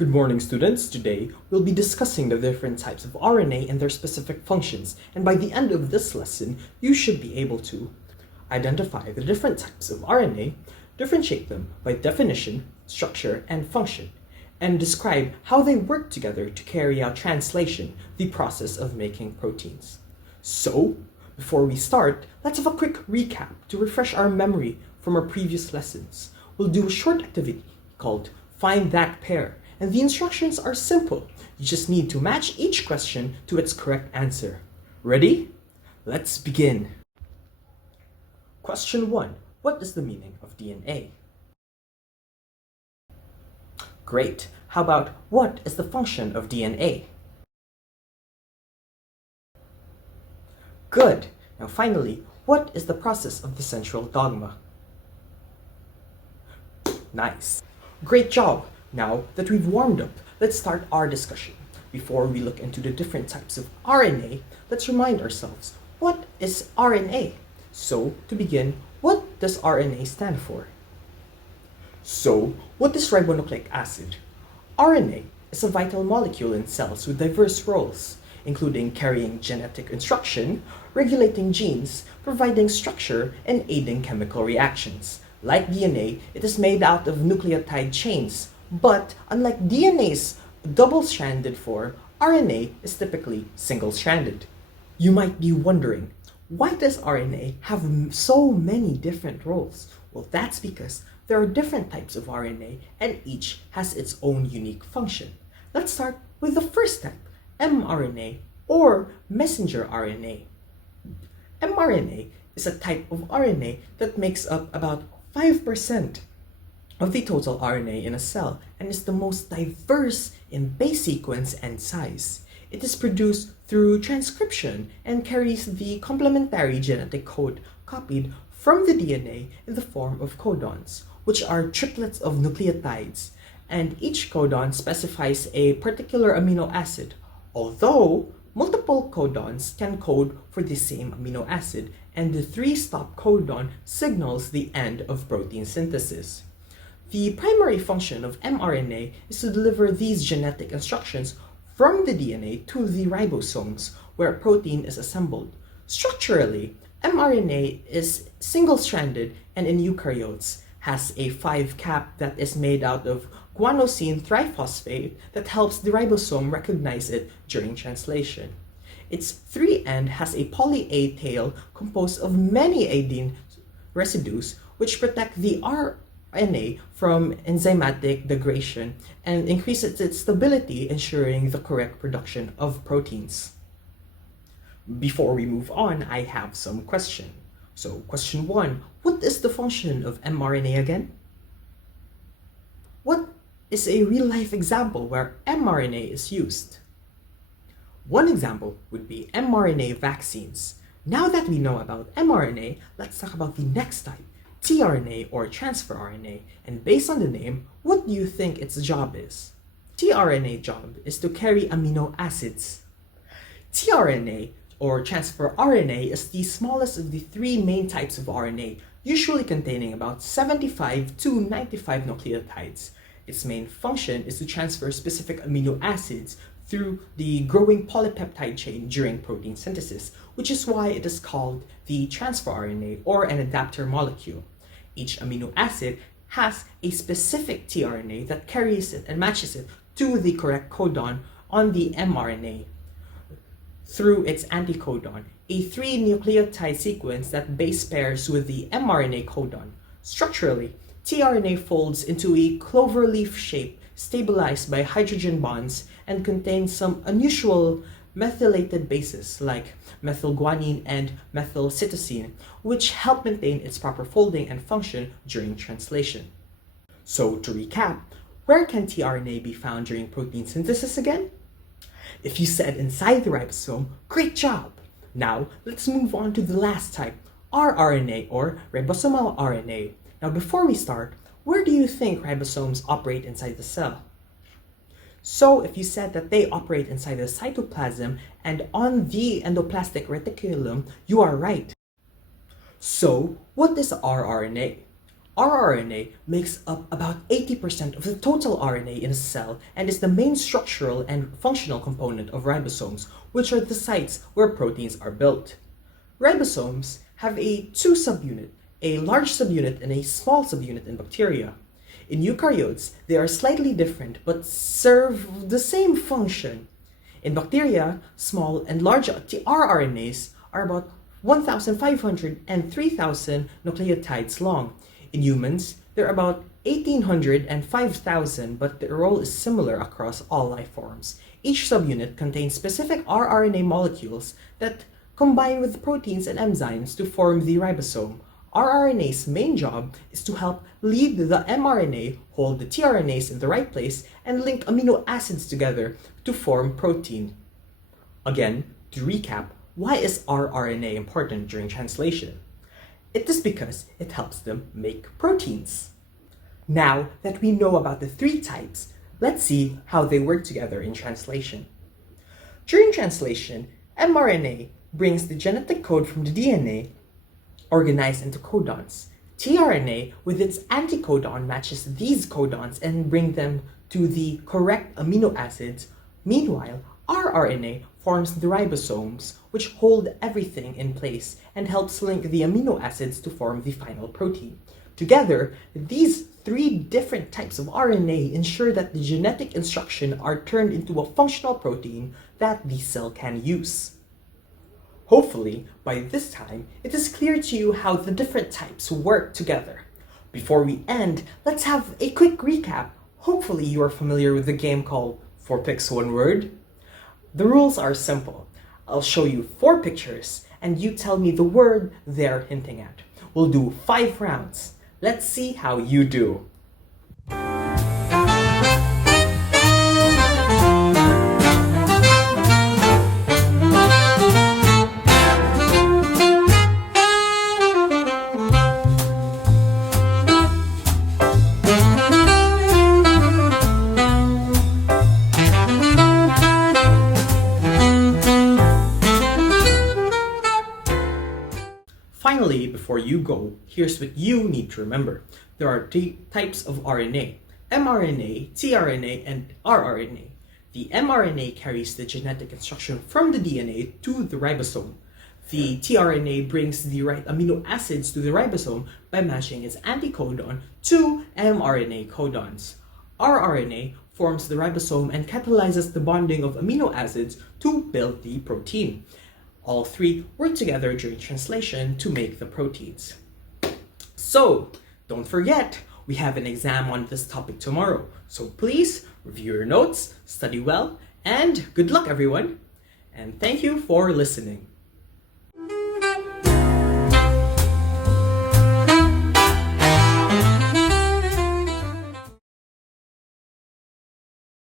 Good morning, students. Today, we'll be discussing the different types of RNA and their specific functions, and by the end of this lesson, you should be able to identify the different types of RNA, differentiate them by definition, structure, and function, and describe how they work together to carry out translation, the process of making proteins. So, before we start, let's have a quick recap to refresh our memory from our previous lessons. We'll do a short activity called Find That Pair, and the instructions are simple. You just need to match each question to its correct answer. Ready? Let's begin. Question 1. What is the meaning of DNA? Great. How about what is the function of DNA? Good. Now finally, what is the process of the central dogma? Nice. Great job. Now that we've warmed up, let's start our discussion. Before we look into the different types of RNA, let's remind ourselves, what is RNA? So, to begin, what does RNA stand for? So, what is ribonucleic acid? RNA is a vital molecule in cells with diverse roles, including carrying genetic instruction, regulating genes, providing structure, and aiding chemical reactions. Like DNA, it is made out of nucleotide chains, but unlike DNA's double-stranded form, RNA is typically single-stranded. You might be wondering, why does RNA have so many different roles? Well, that's because there are different types of RNA and each has its own unique function. Let's start with the first type, mRNA or messenger RNA. mRNA is a type of RNA that makes up about 5% of the total RNA in a cell and is the most diverse in base sequence and size. It is produced through transcription and carries the complementary genetic code copied from the DNA in the form of codons, which are triplets of nucleotides, and each codon specifies a particular amino acid, although multiple codons can code for the same amino acid, and the 3-stop codon signals the end of protein synthesis. The primary function of mRNA is to deliver these genetic instructions from the DNA to the ribosomes, where a protein is assembled. Structurally, mRNA is single-stranded and in eukaryotes has a 5' that is made out of guanosine triphosphate that helps the ribosome recognize it during translation. Its 3' has a poly-A tail composed of many adenine residues which protect the RNA from enzymatic degradation and increases its stability, ensuring the correct production of proteins. Before we move on, I have some questions. So, question 1, what is the function of mRNA again? What is a real-life example where mRNA is used? One example would be mRNA vaccines. Now that we know about mRNA, let's talk about the next type, tRNA or transfer RNA. And based on the name, what do you think its job is? tRNA job is to carry amino acids. tRNA or transfer RNA is the smallest of the 3 main types of RNA, usually containing about 75 to 95 nucleotides. Its main function is to transfer specific amino acids through the growing polypeptide chain during protein synthesis, which is why it is called the transfer RNA or an adapter molecule. Each amino acid has a specific tRNA that carries it and matches it to the correct codon on the mRNA through its anticodon, a 3-nucleotide sequence that base pairs with the mRNA codon. Structurally, tRNA folds into a cloverleaf shape stabilized by hydrogen bonds and contains some unusual methylated bases like methylguanine and methylcytosine, which help maintain its proper folding and function during translation. So to recap, where can tRNA be found during protein synthesis again? If you said inside the ribosome, great job! Now, let's move on to the last type, rRNA or ribosomal RNA. Now, before we start, where do you think ribosomes operate inside the cell? So, if you said that they operate inside the cytoplasm and on the endoplasmic reticulum, you are right. So, what is rRNA? rRNA makes up about 80% of the total RNA in a cell and is the main structural and functional component of ribosomes, which are the sites where proteins are built. Ribosomes have a two subunit, a large subunit and a small subunit in bacteria. In eukaryotes, they are slightly different but serve the same function. In bacteria, small and large rRNAs are about 1,500 and 3,000 nucleotides long. In humans, they're about 1,800 and 5,000, but their role is similar across all life forms. Each subunit contains specific rRNA molecules that combine with proteins and enzymes to form the ribosome. rRNA's main job is to help lead the mRNA, hold the tRNAs in the right place, and link amino acids together to form protein. Again, to recap, why is rRNA important during translation? It is because it helps them make proteins. Now that we know about the three types, let's see how they work together in translation. During translation, mRNA brings the genetic code from the DNA organized into codons. tRNA, with its anticodon, matches these codons and brings them to the correct amino acids. Meanwhile, rRNA forms the ribosomes, which hold everything in place and helps link the amino acids to form the final protein. Together, these three different types of RNA ensure that the genetic instructions are turned into a functional protein that the cell can use. Hopefully, by this time, it is clear to you how the different types work together. Before we end, let's have a quick recap. Hopefully you are familiar with the game called 4 Picks 1 Word. The rules are simple. I'll show you 4 pictures, and you tell me the word they're hinting at. We'll do 5 rounds. Let's see how you do. Finally, before you go, here's what you need to remember. There are 3 types of RNA: mRNA, tRNA, and rRNA. The mRNA carries the genetic instruction from the DNA to the ribosome. The tRNA brings the right amino acids to the ribosome by matching its anticodon to mRNA codons. rRNA forms the ribosome and catalyzes the bonding of amino acids to build the protein. All 3 work together during translation to make the proteins. So, don't forget, we have an exam on this topic tomorrow. So please review your notes, study well, and good luck everyone. And thank you for listening.